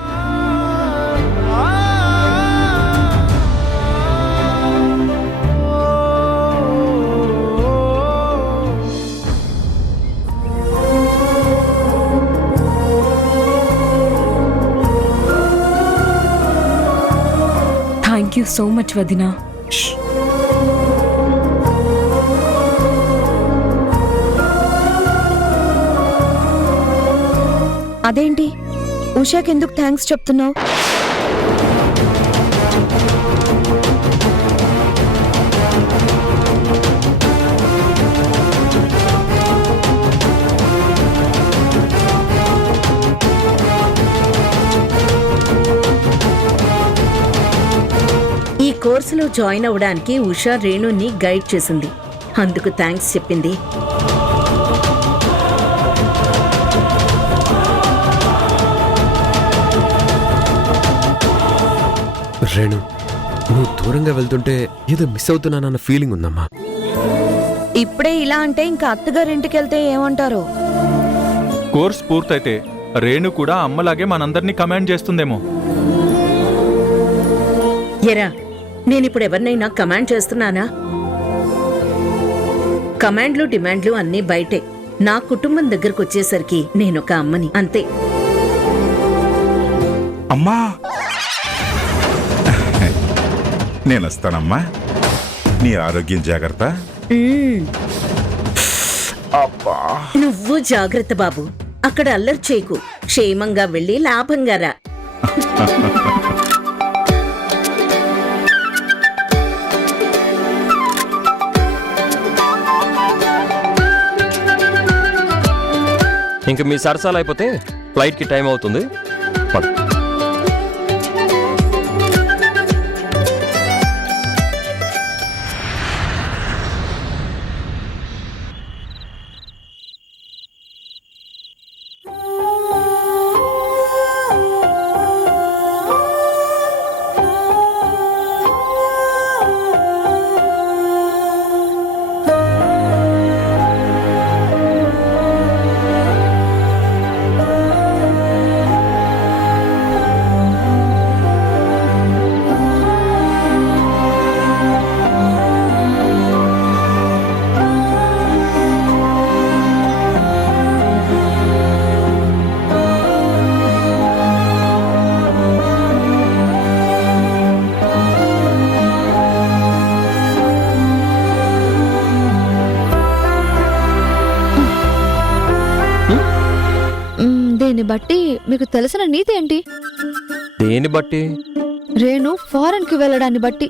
థ్యాంక్ యూ సో మచ్ వదినా. అదేంటి ఉషాకెందుకు థ్యాంక్స్ చెప్తున్నావు? ఈ కోర్సులో జాయిన్ అవ్వడానికి ఉషా రేణుని గైడ్ చేసింది, అందుకు థ్యాంక్స్ చెప్పింది. రేణు, నువ్వు దూరంగా వెళ్తుంటే ఏదో మిస్ అవుతున్నానన్న ఫీలింగ్ ఉందమ్మా. ఇప్పుడే ఇలా అంటే ఇంకా అత్తగారింటికి వెళ్తే ఏమంటారో. కోర్స్ పూర్తయితే రేణు కూడా అమ్మలాగే మనందరినీ కమాండ్ చేస్తుందేమో. ఎరా, నేనిప్పుడు ఎవరినైనా కమాండ్ చేస్తున్నానా? కమాండ్లు డిమాండ్లు అన్నీ బయటే. నా కుటుంబం దగ్గరకు వచ్చేసరికి నేనొక అమ్మని, అంతే. అమ్మా, నేను వస్తానమ్మా. నీ ఆరోగ్యం జాగ్రత్త. అబ్బా, నువ్వు జాగ్రత్త బాబు. అక్కడ అల్లరి చేయకు. క్షేమంగా వెళ్ళి లాభంగా రా. ఇంక మీ సరసాలు అయిపోతే ఫ్లైట్కి టైం అవుతుంది. పద. దీన్ని బట్టి మీకు తెలిసిన నీతి ఏంటి? దేని బట్టి? రేణు ఫారెన్ కి వెళ్ళడాన్ని బట్టి.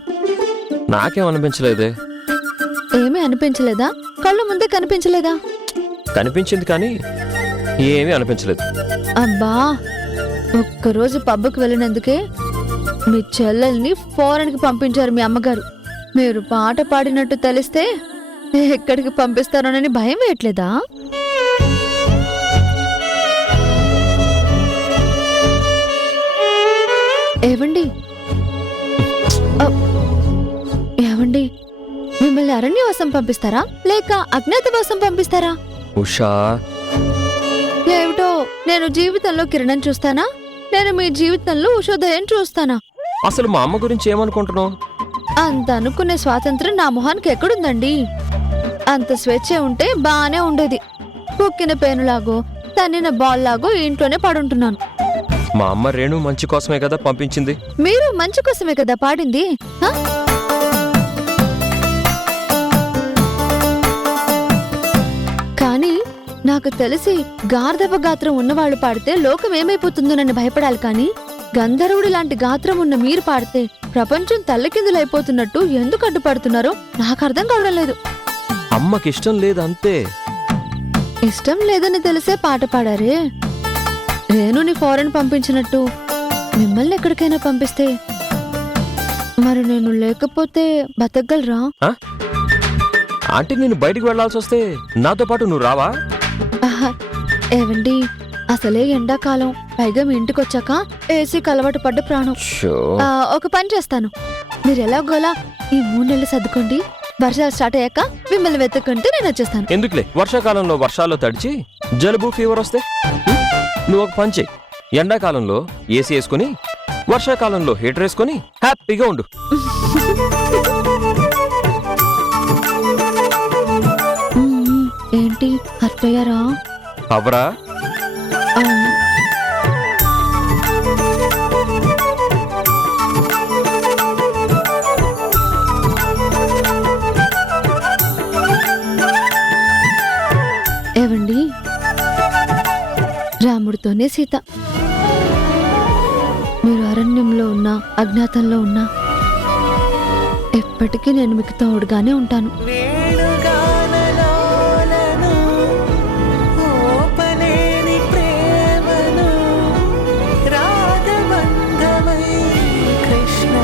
నాకేం అనిపించలేదే. ఏమీ అనిపించలేదా? కళ్ళు ముందే కనిపించలేదా? కనిపించింది కానీ ఏమీ అనిపించలేదు. అబ్బా, ఒక్కరోజు పబ్కి వెళ్ళినందుకే మీ చెల్లెల్ని ఫారెన్ కి పంపించారు మీ అమ్మగారు. మీరు పాట పాడినట్టు తెలిస్తే ఎక్కడికి పంపిస్తారోనని భయం వేయట్లేదా? ఏవండి ఏవండి, మిమ్మల్ని అరణ్యవాసం పంపిస్తారా లేక అజ్ఞాతవాసం పంపిస్తారా? ఉషా, ఏమిటో, నేను జీవితంలో కిరణం చూస్తానా? నేను మీ జీవితంలో ఉషోదయం చూస్తానా? అసలు మా అమ్మ గురించి ఏమనుకుంటున్నావు? అంత అనుకునే స్వాతంత్రం నా మొహానికి ఎక్కడుందండి? అంత స్వేచ్ఛ ఉంటే బానే ఉండేది. కుక్కిన పేనులాగో తన్నిన బాల్ లాగో ఇంట్లోనే పడుంటున్నాను. మా అమ్మ రేణు మంచి కోసమే కదా పంపించింది. మీరు మంచి కోసమే కదా పాడింది. కానీ నాకు తెలిసి గార్ధప గాత్రం ఉన్నవాళ్ళు పాడితే లోకం ఏమైపోతుందోనని భయపడాలి. కానీ గంధర్వుడి లాంటి గాత్రం ఉన్న మీరు పాడితే ప్రపంచం తల్లకిందులైపోతున్నట్టు ఎందుకు అడ్డుపడుతున్నారో నాకు అర్థం కావడం లేదు. అమ్మకి ఇష్టం లేదు అంతే. ఇష్టం లేదని తెలిసే పాట పాడారే. రేణుని ఫారెన్ పంపించినట్టు మిమ్మల్ని ఎక్కడికైనా పంపిస్తే మరి నేను లేకపోతే బతకగలరా? ఆంటీ నేను బయటికి వెళ్లాల్సి వస్తే నాతో పాటు నువ్వు రావా? ఆహా, ఏవండి అసలే ఎండాకాలం, పైగా మీ ఇంటికొచ్చాక ఏసీకి అలవాటు పడ్డ ప్రాణం. ఒక పని చేస్తాను, మీరు ఎలాగోలా ఈ 3 నెలలు సర్దుకోండి. వర్షాలు స్టార్ట్ అయ్యాక మిమ్మల్ని వెతుక్కుంటే నేను వచ్చేస్తాను. ఎందుకులే, వర్షాకాలంలో వర్షాల్లో తడిచి జలుబు ఫీవర్ వస్తే నువ్వు ఒక పని చెయ్యి. ఎండాకాలంలో ఏసీ వేసుకుని వర్షాకాలంలో హీటర్ వేసుకుని హ్యాపీగా ఉండు. ఏంటి హర్ట్ అయ్యారా? అవరా? ఏవండి, రాముడితోనే సీత. మీరు అరణ్యంలో ఉన్నా అజ్ఞాతంలో ఉన్నా ఎప్పటికీ నేను మీకు తోడుగానే ఉంటాను. వేణుగానలోలను ఓపలేని ప్రేమను రాగబంధమై కృష్ణ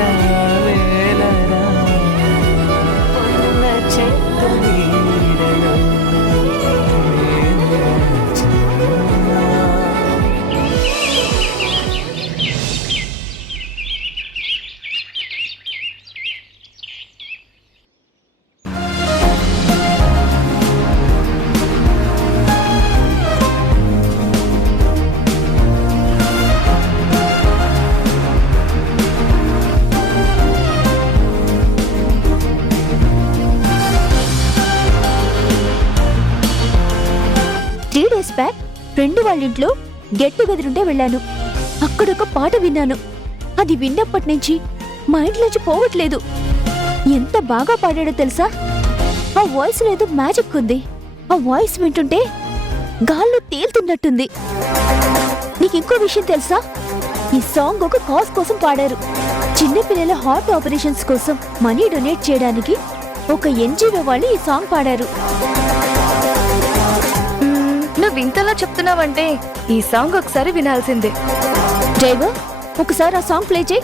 రావేలరా ఉన్న చెట్టు నీడలో బ్యాక్ ఫ్రెండ్ వాళ్ళ ఇంట్లో గెట్ టుగెదర్ ఉంటే వెళ్ళాను. అక్కడొక పాట విన్నాను. అది విన్నప్పటి నుంచి మైండ్ నుంచి పోవట్లేదు. ఎంత బాగా పాడాడో తెలుసా? ఆ వాయిస్ ఏదో మ్యాజిక్ ఉంది. ఆ వాయిస్ వింటుంటే గాల్లో తేలుతున్నట్టుంది. నీకు ఇంకో విషయం తెలుసా? ఈ సాంగ్ ఒక కాజ్ కోసం పాడారు. చిన్నపిల్లల హార్ట్ ఆపరేషన్స్ కోసం మనీ డొనేట్ చేయడానికి ఒక ఎన్జిఓ వాళ్ళు ఈ సాంగ్ పాడారు. నువ్వు ఇంతలా చెప్తున్నావంటే ఈ సాంగ్ ఒకసారి వినాల్సిందే. డ్రైవర్, ఒకసారి ఆ సాంగ్ ప్లే చేయి.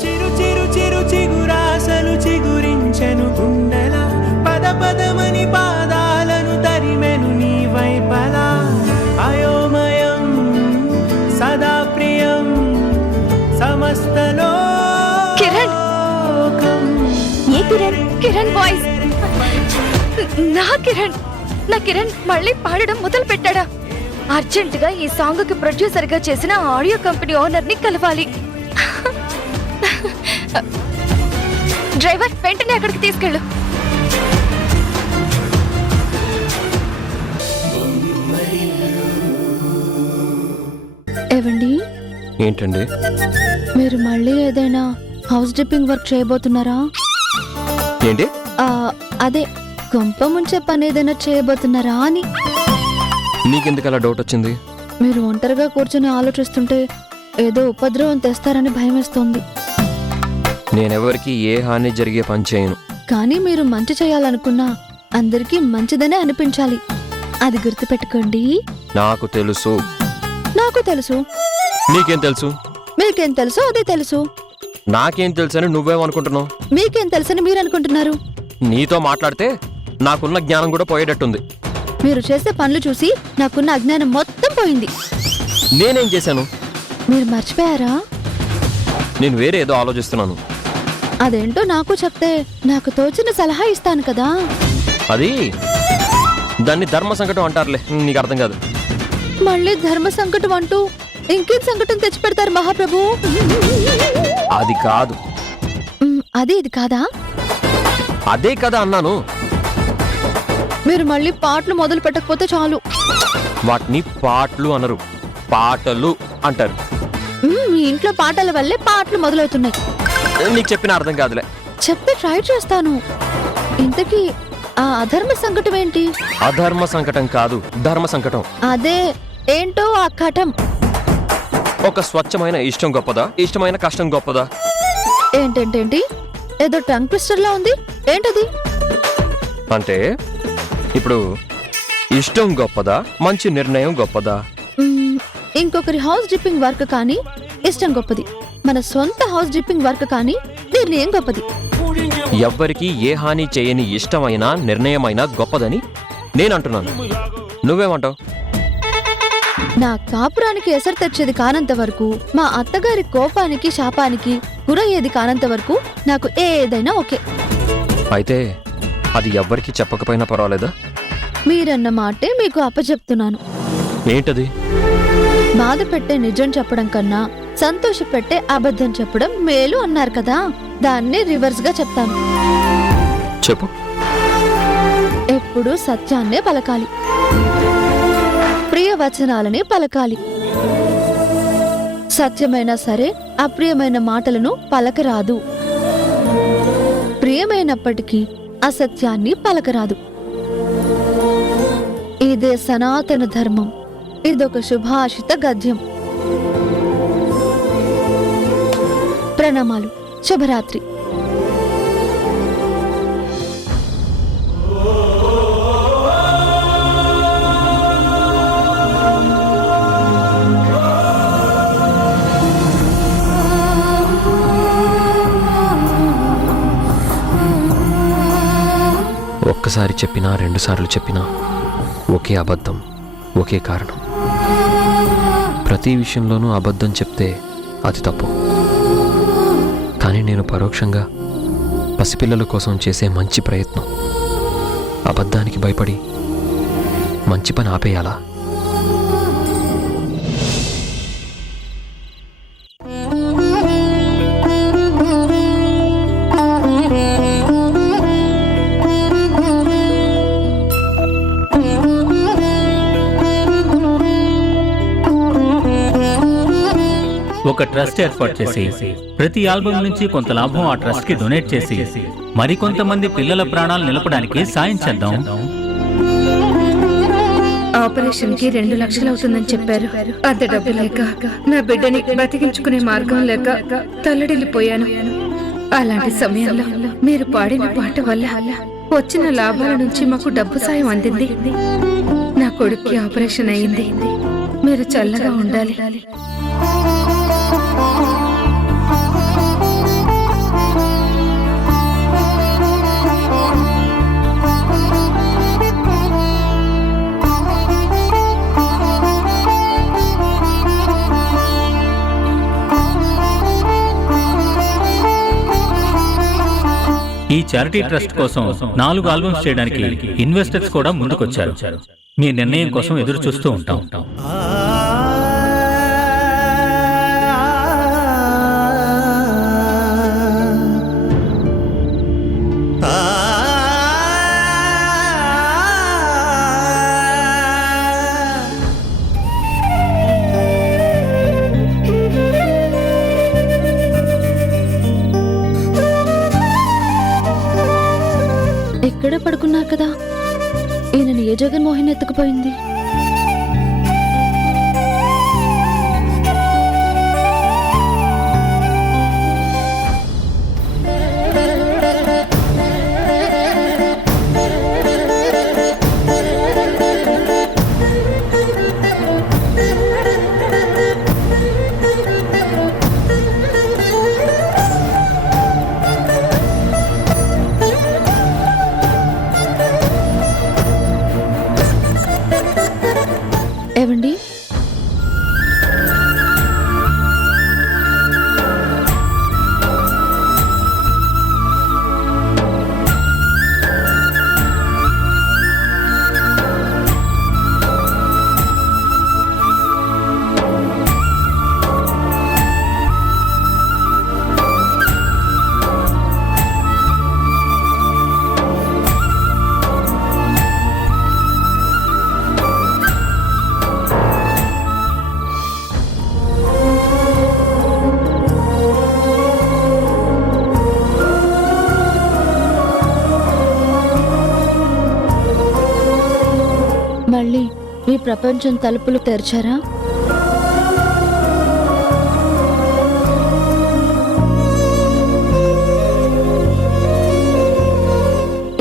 చిరు చిరు చిరు చిగురాసలు చిగురించెను గుండెల పద పదమని పాదాలను తరిమెను నీ వైపలా అయోమయం సదా ప్రియం సమస్తలో కిరణ్, ఏ కిరణ్? కిరణ్ వాయిస్ నా కిరణ్. నా కిరణ్ మళ్ళీ పాడడం మొదలు పెట్టాడా? అర్జెంట్ గా ఈ సాంగ్ కి ప్రొడ్యూసర్ గా చేసిన ఆడియో కంపెనీ ఓనర్ ని కలవాలి. డ్రైవర్, వెంటనే అక్కడికి తీసుకెళ్ళు. ఏవండి, ఏంటండి? మీరు మళ్ళీ ఏదైనా హౌస్ డిప్పింగ్ వర్క్ చేయబోతున్నారా? ఏంటి? అదే కొంప ముంచే పని ఏదైనా చేయబోతున్నారా అని. నీకెందుకు అలా డౌట్ వచ్చింది? మీరు ఒంటరిగా కూర్చొని ఆలోచిస్తుంటే ఏదో ఉపద్రవం తెస్తారని భయమేస్తోంది. నేనెవరికి ఏ హాని జరిగే పని చేయను. కానీ మీరు మంచి చేయాలనుకున్నా అందరికీ మంచిదనే అనిపించాలి. అది గుర్తుపెట్టుకోండి. నాకు తెలుసు. నాకు తెలుసు. నీకేం తెలుసు? మీకేం తెలుసు అదే తెలుసు. నాకేం తెలుసని నువ్వేమనుకుంటున్నావు? మీకేం తెలుసని మీరు అనుకుంటున్నారు. నీతో మాట్లాడితే నాకున్న జ్ఞానం కూడా పోయేటట్టుంది. మీరు చేసే పనులు చూసి నాకున్న అజ్ఞానం మొత్తం పోయింది. నేనేం చేశాను? మీరు మర్చిపోయారా? నేను వేరే ఏదో ఆలోచిస్తున్నాను. అదేంటో నాకు చెప్తే నాకు తోచిన సలహా ఇస్తాను కదా. అది దాన్ని ధర్మ సంకటం అంటారులే, నీకు అర్థం కాదు. మళ్ళీ ధర్మ సంకటం అంటూ ఇంకేం సంకటం తెచ్చి పెడతారు మహాప్రభు. అది కాదు. అదే ఇది కాదా? అదే కదా అన్నాను. మీరు మళ్ళీ పాటలు మొదలు పెట్టకపోతే చాలు. వాటిని పాటలు అనరు, పాటలు అంటారు. మీ ఇంట్లో పాటల వల్లే పాటలు మొదలవుతున్నాయి. నీకు చెప్పిన అర్థం కాదులే. చెప్తే ట్రై చేస్తాను. ఇంతకీ ఆ అధర్మ సంకటం ఏంటి? అధర్మ సంకటం కాదు, ధర్మ సంకటం. అదే ఏంటో ఆ కటం. ఒక స్వచ్ఛమైన ఇష్టం గొప్పదా, ఇష్టమైన కష్టం గొప్పదా? ఏంటేంటేంటి? ఏదో టంగ్ ట్విస్టర్ లా ఉంది. ఏంటది? అంటే ఇప్పుడు ఇష్టం గొప్పదా, మంచి నిర్ణయం గొప్పదా? ఇంకొకరి హౌస్ డిప్పింగ్ వర్క్ కానీ ఇష్టం గొప్పది. మన సొంత హౌస్ డిప్పింగ్ వర్క్ కానీ నిర్ణయం గొప్పది. ఎవ్వరికి ఏ హాని చేయని ఇష్టమైనా నిర్ణయమైనా గొప్పదని నేనంటున్నాను. నువ్వేమంటావు? నా కాపురానికి ఎసరు తెచ్చేది కానంత వరకు, మా అత్తగారి కోపానికి శాపానికి గురయ్యేది కానంత వరకు నాకు ఏదైనా ఓకే. అయితే అది ఎవ్వరికి చెప్పకపోయినా పర్వాలేదా? మీరన్న మాటే మీకు అప్పచెప్తున్నాను. ఏంటది? బాధ పెట్టే నిజం చెప్పడం కన్నా సంతోష పెట్టే అబద్ధం చెప్పడం మేలు అన్నారు కదా, దాన్ని రివర్స్ గా చెప్తాను. చెప్పు. ఎప్పుడు సత్యాన్నే పలకాలి, ప్రియ వచనాలని పలకాలి. సత్యమైనా సరే అప్రియమైన మాటలను పలకరాదు. ప్రియమైనప్పటికీ అసత్యాన్ని పలకరాదు. ఇదే సనాతన ధర్మం. ఇదొక శుభాషిత గద్యం. ప్రణామాలు. శుభరాత్రి. ఒక్కసారి చెప్పినా రెండుసార్లు చెప్పినా ఒకే అబద్ధం, ఒకే కారణం. ప్రతి విషయంలోనూ అబద్ధం చెప్తే అది తప్పు. కానీ నేను పరోక్షంగా పసిపిల్లల కోసం చేసే మంచి ప్రయత్నం అబద్ధానికి భయపడి మంచి పని ఆపేయాలా? ఒక ట్రస్ట్ ఏర్పాటు చేసి ప్రతి ఆల్బమ్ నుంచి కొంత లాభం ఆ ట్రస్ట్ కి డొనేట్ చేసి మరికొంతమంది పిల్లల ప్రాణాలు నిలపడానికి సాయం చేద్దాం. ఆపరేషన్ కి 2 లక్షలు అవుతుందని చెప్పారు. అంత డబ్బు లేక నా బిడ్డని బతికించుకునే మార్గం లేక తల్లడిల్లిపోయాను. అలాంటి సమయంలో మీరు పాడిన పాట వల్ల వచ్చిన లాభాల నుంచి మాకు డబ్బు సాయం అందింది. నా కొడుక్కి ఆపరేషన్ అయింది. మీరు చల్లగా ఉండాలి. ఈ చారిటీ ట్రస్ట్ కోసం 4 ఆల్బమ్స్ చేయడానికి ఇన్వెస్టర్స్ కూడా ముందుకొచ్చారు. మీ నిర్ణయం కోసం ఎదురు చూస్తూ ఉంటాం. ఇక్కడే పడుకున్నారు కదా, ఈయనని ఏ జగన్మోహన్ ఎత్తుకుపోయింది? ప్రపంచం తలుపులు తెరిచారా?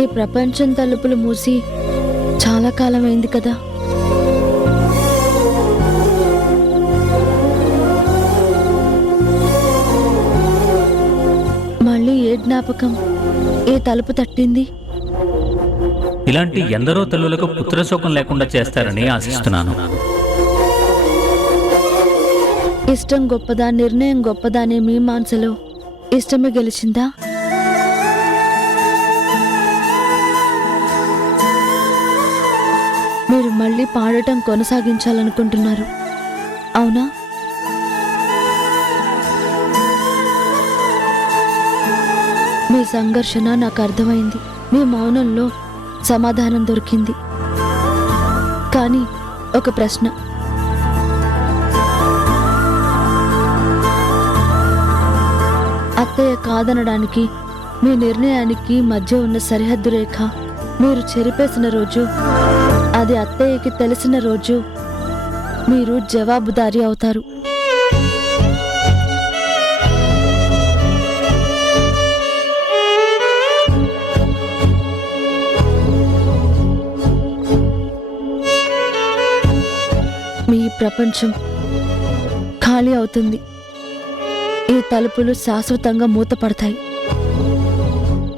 ఈ ప్రపంచం తలుపులు మూసి చాలా కాలమైంది కదా. మళ్ళీ ఏ జ్ఞాపకం ఈ తలుపు తట్టింది? ఇలాంటి ఎందరో తల్లులకు పుత్రశోకం లేకుండా చేస్తారని ఆశిస్తున్నాను. ఇష్టం గొప్పదా, నిర్ణయం గొప్పదా అనే మీమాంసలో ఇష్టమే గెలిచిందా? మీరు మళ్ళీ పాడటం కొనసాగించాలనుకుంటున్నారు, అవునా? మీ సంఘర్షణ నాకు అర్థమైంది. మీ మౌనంలో సమాధానం దొరికింది. కానీ ఒక ప్రశ్న, అత్తయ్య కాదనడానికి మీ నిర్ణయానికి మధ్య ఉన్న సరిహద్దు రేఖ మీరు చెరిపేసిన రోజు, అది అత్తయ్యకి తెలిసిన రోజు మీరు జవాబుదారీ అవుతారు. మీ ప్రపంచం ఖాళీ అవుతుంది. ఈ తలుపులు శాశ్వతంగా మూతపడతాయి.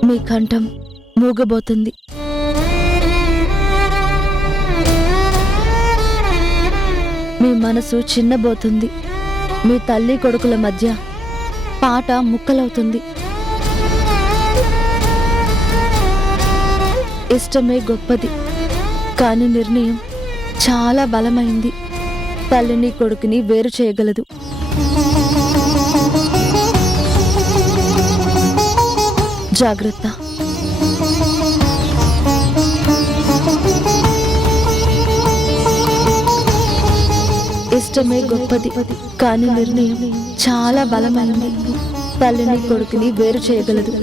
మీ కంఠం మూగబోతుంది. మీ మనసు చిన్నబోతుంది. మీ తల్లి కొడుకుల మధ్య పాట ముక్కలవుతుంది. ఇష్టమే గొప్పది, కానీ నిర్ణయం చాలా బలమైంది. తల్లిని కొడుకుని వేరు చేయగలదు. జాగ్రత్త. ఇష్టమే గొప్పది, కానీ నిర్ణయం చాలా బలమైంది. తల్లిని కొడుకుని వేరు చేయగలదు.